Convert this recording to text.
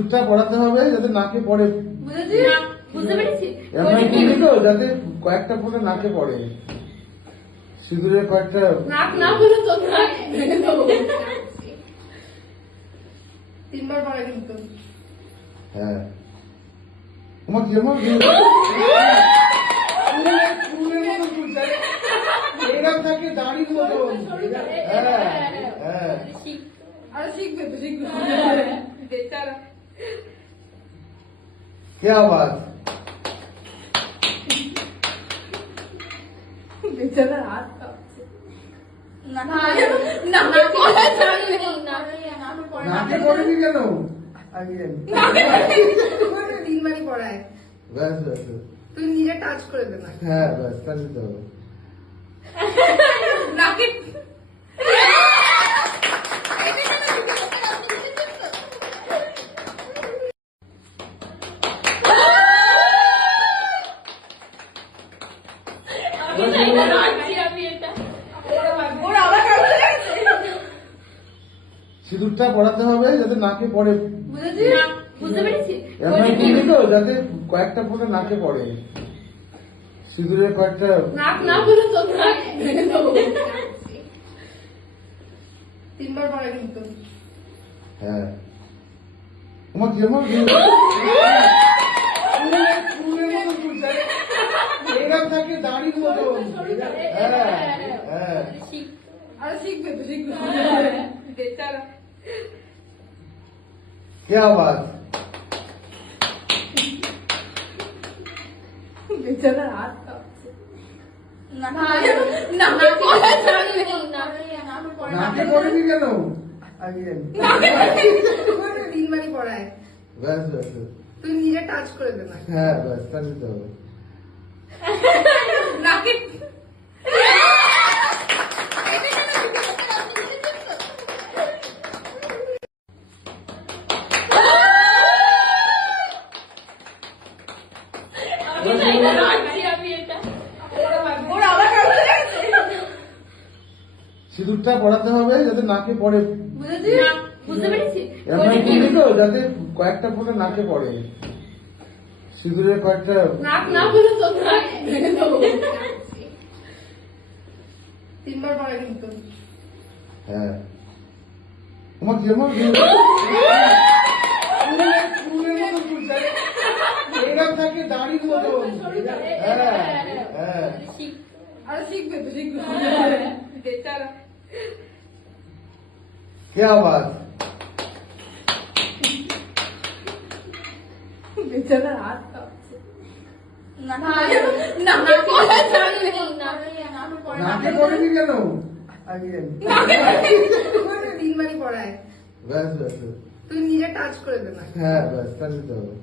সিঁদুরটা পড়াতে হবে যাতে নাকে পড়ে। বুঝেছি? বুঝতে পেরেছি। যাতে কয়েকটা ফোঁটা নাকে পড়ে, সিঁদুরের কয়েকটা। নাক না বলে তো নাক ভেঙে দেবো। 3 বার পড়া কিন্তু। হ্যাঁ তোমার যেমন এরকম থাকে দাড়ির মতন। হ্যাঁ হ্যাঁ আর শিখবে তো শিখবে বেচারা। क्या बात, বেচারা হাত কাঁপছে। নাকে পড়েনি কেন? 3 বারই পড়ায়। ব্যাস ব্যাস, তুই নিজে টাচ করে দে না। হ্যাঁ ব্যাস, তাহলে তো হবে। নাকে সিঁদুরটা পড়াতে হবে যাতে নাকে পড়ে। বুঝেছি? বুঝতে পেরেছি। যাতে কয়েকটা ফোঁটা নাকে পড়ে, সিঁদুরের কয়েকটা। নাক না বলে তো নাক ভেঙে দেবো। 3 বার পড়া কিন্তু। হ্যাঁ তোমার যেমন এরকম থাকে দাড়ির মতন। হ্যাঁ হ্যাঁ আর শিখবে তো শিখবে বেচারা। क्या बात, বেচারা হাত কাঁপছে। নাকে পড়েনি কেন? 3 বারই পড়ায়। ব্যাস ব্যাস, তুই নিজে টাচ করে দে না। হ্যাঁ ব্যাস, তাহলে তো হবে। নাকে সিঁদুরটা পড়াতে হবে যাতে নাকে পড়ে। বুঝেছি? বুঝতে পেরেছি। যাতে কয়েকটা ফোঁটা নাকে পড়ে, সিঁদুরের কয়েকটা। নাক না বলে তো নাক ভেঙে দেবো। 3 বার পড়া কিন্তু। হ্যাঁ তোমার যেমন এরকম থাকে দাড়ির মতন। হ্যাঁ হ্যাঁ আর শিখবে তো শিখবে বেচারা। क्या बात, বেচারা হাত কাঁপছে। নাকে পড়েনি কেন? 3 বারই পড়ায়। ব্যাস ব্যাস, তুই নিজে টাচ করে দে না। হ্যাঁ ব্যাস, তাহলে তো হবে।